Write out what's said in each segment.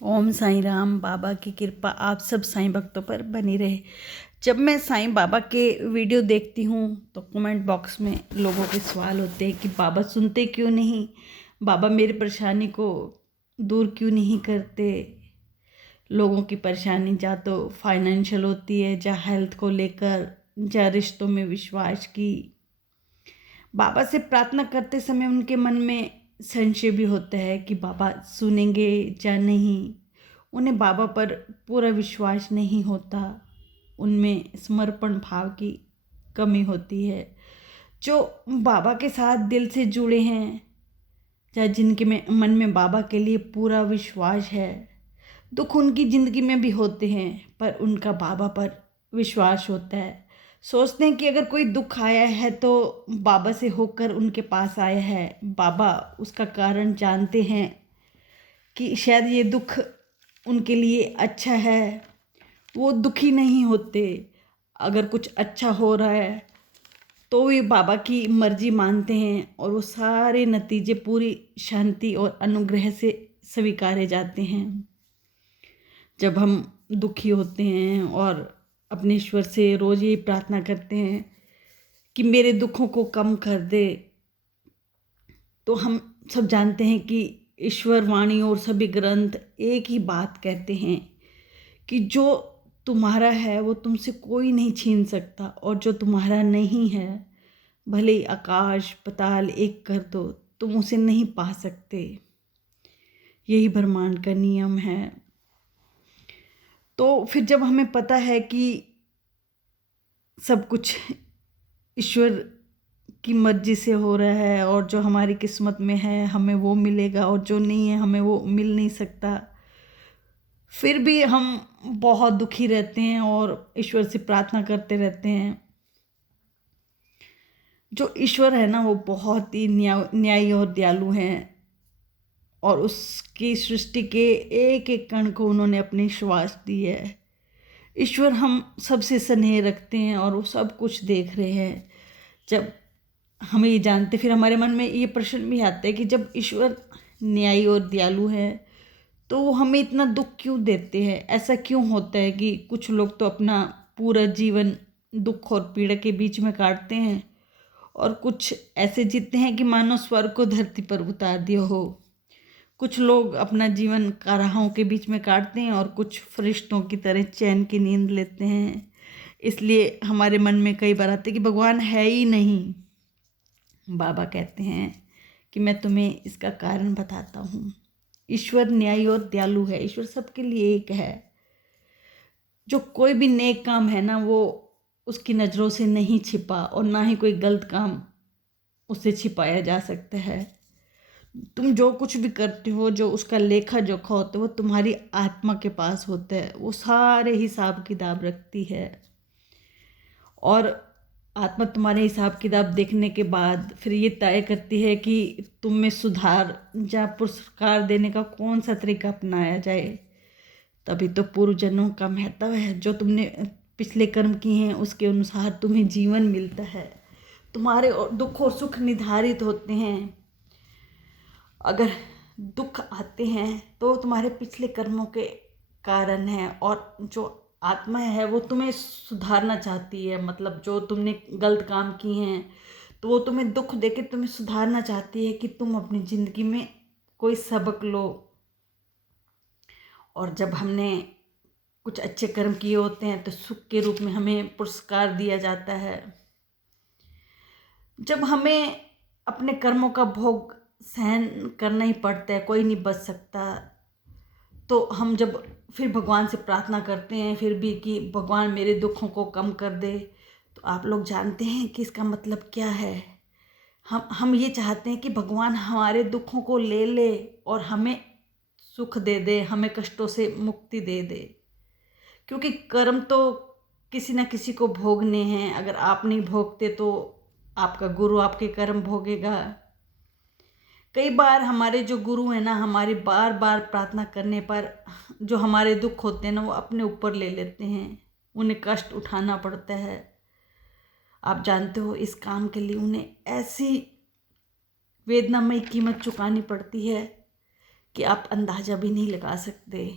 ओम साईं राम। बाबा की कृपा आप सब साईं भक्तों पर बनी रहे। जब मैं साईं बाबा के वीडियो देखती हूँ तो कमेंट बॉक्स में लोगों के सवाल होते हैं कि बाबा सुनते क्यों नहीं, बाबा मेरी परेशानी को दूर क्यों नहीं करते। लोगों की परेशानी या तो फाइनेंशियल होती है, या हेल्थ को लेकर, या रिश्तों में विश्वास की। बाबा से प्रार्थना करते समय उनके मन में संशय भी होता है कि बाबा सुनेंगे या नहीं। उन्हें बाबा पर पूरा विश्वास नहीं होता, उनमें समर्पण भाव की कमी होती है। जो बाबा के साथ दिल से जुड़े हैं, या जिनके में मन में बाबा के लिए पूरा विश्वास है, दुख उनकी ज़िंदगी में भी होते हैं पर उनका बाबा पर विश्वास होता है। सोचते हैं कि अगर कोई दुख आया है तो बाबा से होकर उनके पास आया है, बाबा उसका कारण जानते हैं कि शायद ये दुख उनके लिए अच्छा है। वो दुखी नहीं होते। अगर कुछ अच्छा हो रहा है तो वे बाबा की मर्जी मानते हैं और वो सारे नतीजे पूरी शांति और अनुग्रह से स्वीकारे जाते हैं। जब हम दुखी होते हैं और अपने ईश्वर से रोज़ ये प्रार्थना करते हैं कि मेरे दुखों को कम कर दे, तो हम सब जानते हैं कि ईश्वर वाणी और सभी ग्रंथ एक ही बात कहते हैं कि जो तुम्हारा है वो तुमसे कोई नहीं छीन सकता, और जो तुम्हारा नहीं है भले ही आकाश पताल एक कर दो, तुम उसे नहीं पा सकते। यही ब्रह्मांड का नियम है। तो फिर जब हमें पता है कि सब कुछ ईश्वर की मर्जी से हो रहा है और जो हमारी किस्मत में है हमें वो मिलेगा और जो नहीं है हमें वो मिल नहीं सकता, फिर भी हम बहुत दुखी रहते हैं और ईश्वर से प्रार्थना करते रहते हैं। जो ईश्वर है ना वो बहुत ही न्यायी और दयालु हैं, और उसकी सृष्टि के एक एक कण को उन्होंने अपनी श्वास दी है। ईश्वर हम सबसे स्नेह रखते हैं और वो सब कुछ देख रहे हैं। जब हम ये जानते, फिर हमारे मन में ये प्रश्न भी आता है कि जब ईश्वर न्यायी और दयालु है तो वो हमें इतना दुख क्यों देते हैं। ऐसा क्यों होता है कि कुछ लोग तो अपना पूरा जीवन दुख और पीड़ा के बीच में काटते हैं, और कुछ ऐसे जीते हैं कि मानो स्वर्ग को धरती पर उतार दिया हो। कुछ लोग अपना जीवन काराहों के बीच में काटते हैं और कुछ फरिश्तों की तरह चैन की नींद लेते हैं। इसलिए हमारे मन में कई बार आते कि भगवान है ही नहीं। बाबा कहते हैं कि मैं तुम्हें इसका कारण बताता हूँ। ईश्वर न्यायी और दयालु है। ईश्वर सबके लिए एक है। जो कोई भी नेक काम है ना वो उसकी नज़रों से नहीं छिपा, और ना ही कोई गलत काम उससे छिपाया जा सकता है। तुम जो कुछ भी करते हो, जो उसका लेखा जोखा होता है वो तुम्हारी आत्मा के पास होता है। वो सारे हिसाब किताब रखती है, और आत्मा तुम्हारे हिसाब किताब देखने के बाद फिर ये तय करती है कि तुम में सुधार या पुरस्कार देने का कौन सा तरीका अपनाया जाए। तभी तो पूर्व जन्मों का महत्व है। जो तुमने पिछले कर्म किए हैं उसके अनुसार तुम्हें जीवन मिलता है। तुम्हारे दुख और सुख निर्धारित होते हैं। अगर दुख आते हैं तो तुम्हारे पिछले कर्मों के कारण है, और जो आत्मा है वो तुम्हें सुधारना चाहती है। मतलब जो तुमने गलत काम किए हैं तो वो तुम्हें दुख देके तुम्हें सुधारना चाहती है कि तुम अपनी ज़िंदगी में कोई सबक लो। और जब हमने कुछ अच्छे कर्म किए होते हैं तो सुख के रूप में हमें पुरस्कार दिया जाता है। जब हमें अपने कर्मों का भोग सहन करना ही पड़ता है, कोई नहीं बच सकता, तो हम जब फिर भगवान से प्रार्थना करते हैं फिर भी कि भगवान मेरे दुखों को कम कर दे, तो आप लोग जानते हैं कि इसका मतलब क्या है। हम ये चाहते हैं कि भगवान हमारे दुखों को ले ले और हमें सुख दे दे, हमें कष्टों से मुक्ति दे दे। क्योंकि कर्म तो किसी न किसी को भोगने हैं। अगर आप नहीं भोगते तो आपका गुरु आपके कर्म भोगेगा। कई बार हमारे जो गुरु हैं ना, हमारी बार बार प्रार्थना करने पर जो हमारे दुख होते हैं ना वो अपने ऊपर ले लेते हैं। उन्हें कष्ट उठाना पड़ता है। आप जानते हो इस काम के लिए उन्हें ऐसी वेदनामयी कीमत चुकानी पड़ती है कि आप अंदाज़ा भी नहीं लगा सकते।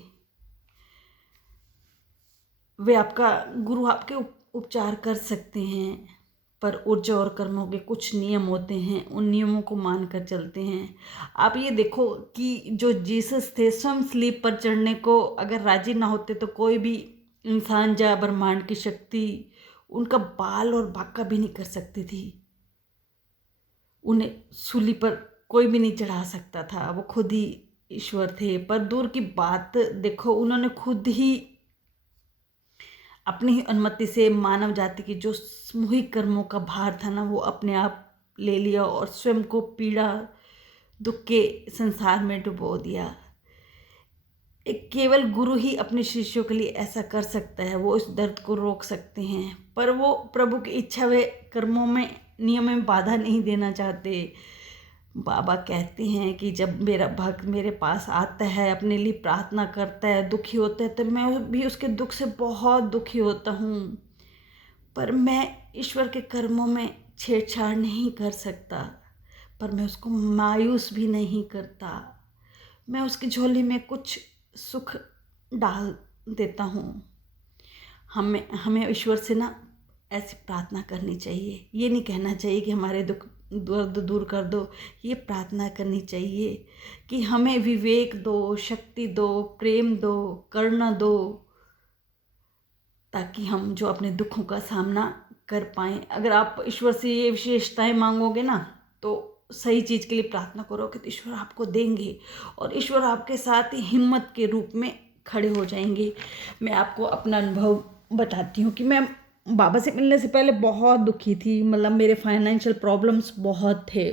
वे आपका गुरु आपके उपचार कर सकते हैं, पर ऊर्जा और कर्मों के कुछ नियम होते हैं, उन नियमों को मान कर चलते हैं। आप ये देखो कि जो जीसस थे स्वयं स्लीप पर चढ़ने को अगर राजी ना होते तो कोई भी इंसान या ब्रह्मांड की शक्ति उनका बाल और बांका भी नहीं कर सकती थी। उन्हें सूली पर कोई भी नहीं चढ़ा सकता था, वो खुद ही ईश्वर थे। पर दूर की बात देखो, उन्होंने खुद ही अपनी ही अनुमति से मानव जाति की जो सामूहिक कर्मों का भार था ना, वो अपने आप ले लिया और स्वयं को पीड़ा दुख के संसार में डुबो दिया। एक केवल गुरु ही अपने शिष्यों के लिए ऐसा कर सकता है, वो इस दर्द को रोक सकते हैं। पर वो प्रभु की इच्छा वे कर्मों में नियम में बाधा नहीं देना चाहते। बाबा कहते हैं कि जब मेरा भक्त मेरे पास आता है, अपने लिए प्रार्थना करता है, दुखी होता है, तो मैं भी उसके दुख से बहुत दुखी होता हूँ। पर मैं ईश्वर के कर्मों में छेड़छाड़ नहीं कर सकता, पर मैं उसको मायूस भी नहीं करता। मैं उसकी झोली में कुछ सुख डाल देता हूँ। हमें हमें ईश्वर से ना ऐसी प्रार्थना करनी चाहिए। ये नहीं कहना चाहिए कि हमारे दुख दर्द दूर कर दो, ये प्रार्थना करनी चाहिए कि हमें विवेक दो, शक्ति दो, प्रेम दो, करुणा दो, ताकि हम जो अपने दुखों का सामना कर पाएँ। अगर आप ईश्वर से ये विशेषताएं मांगोगे ना, तो सही चीज़ के लिए प्रार्थना करोगे तो ईश्वर आपको देंगे, और ईश्वर आपके साथ ही हिम्मत के रूप में खड़े हो जाएंगे। मैं आपको अपना अनुभव बताती हूँ कि मैं बाबा से मिलने से पहले बहुत दुखी थी। मतलब मेरे फाइनेंशियल प्रॉब्लम्स बहुत थे,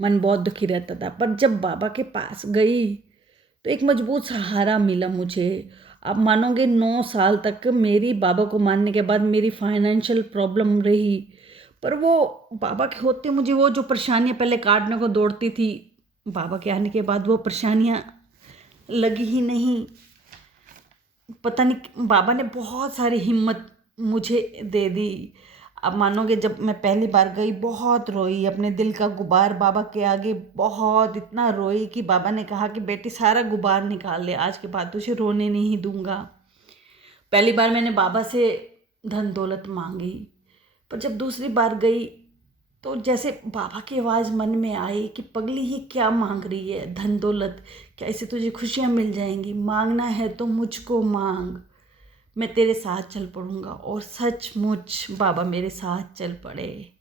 मन बहुत दुखी रहता था। पर जब बाबा के पास गई तो एक मजबूत सहारा मिला मुझे। आप मानोगे 9 साल तक मेरी बाबा को मानने के बाद मेरी फाइनेंशियल प्रॉब्लम रही, पर वो बाबा के होते मुझे वो जो परेशानियाँ पहले काटने को दौड़ती थी, बाबा के आने के बाद वो परेशानियाँ लगी ही नहीं। पता नहीं, बाबा ने बहुत सारी हिम्मत मुझे दे दी। अब मानोगे, जब मैं पहली बार गई बहुत रोई, अपने दिल का गुबार बाबा के आगे बहुत इतना रोई कि बाबा ने कहा कि बेटी सारा गुबार निकाल ले, आज के बाद तुझे रोने नहीं दूंगा। पहली बार मैंने बाबा से धन दौलत मांगी, पर जब दूसरी बार गई तो जैसे बाबा की आवाज़ मन में आई कि पगली ही क्या मांग रही है, धन दौलत क्या, इससे तुझे खुशियाँ मिल जाएंगी? मांगना है तो मुझको मांग, मैं तेरे साथ चल पड़ूंगा। और सचमुच बाबा मेरे साथ चल पड़े,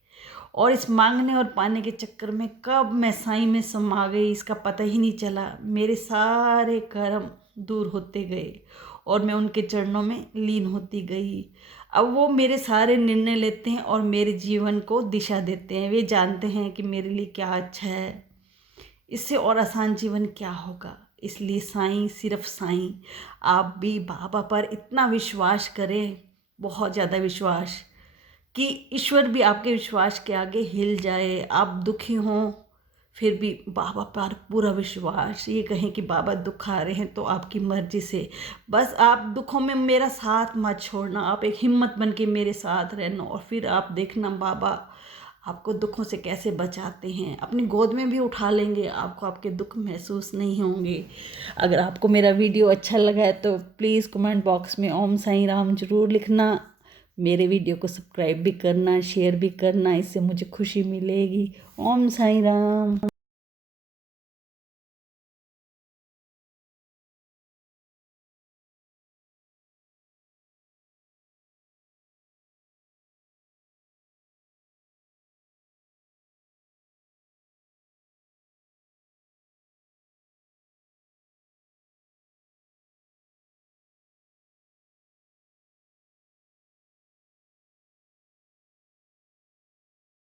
और इस मांगने और पाने के चक्कर में कब मैं साईं में समा गई इसका पता ही नहीं चला। मेरे सारे कर्म दूर होते गए और मैं उनके चरणों में लीन होती गई। अब वो मेरे सारे निर्णय लेते हैं और मेरे जीवन को दिशा देते हैं। वे जानते हैं कि मेरे लिए क्या अच्छा है, इससे और आसान जीवन क्या होगा। इसलिए साईं, सिर्फ साईं। आप भी बाबा पर इतना विश्वास करें, बहुत ज़्यादा विश्वास, कि ईश्वर भी आपके विश्वास के आगे हिल जाए। आप दुखी हों फिर भी बाबा पर पूरा विश्वास, ये कहें कि बाबा दुख आ रहे हैं तो आपकी मर्जी से, बस आप दुखों में मेरा साथ मत छोड़ना, आप एक हिम्मत बन के मेरे साथ रहना, और फिर आप देखना बाबा आपको दुखों से कैसे बचाते हैं। अपनी गोद में भी उठा लेंगे, आपको आपके दुख महसूस नहीं होंगे। अगर आपको मेरा वीडियो अच्छा लगा है तो प्लीज़ कमेंट बॉक्स में ओम साईं राम ज़रूर लिखना। मेरे वीडियो को सब्सक्राइब भी करना, शेयर भी करना, इससे मुझे खुशी मिलेगी। ओम साईं राम।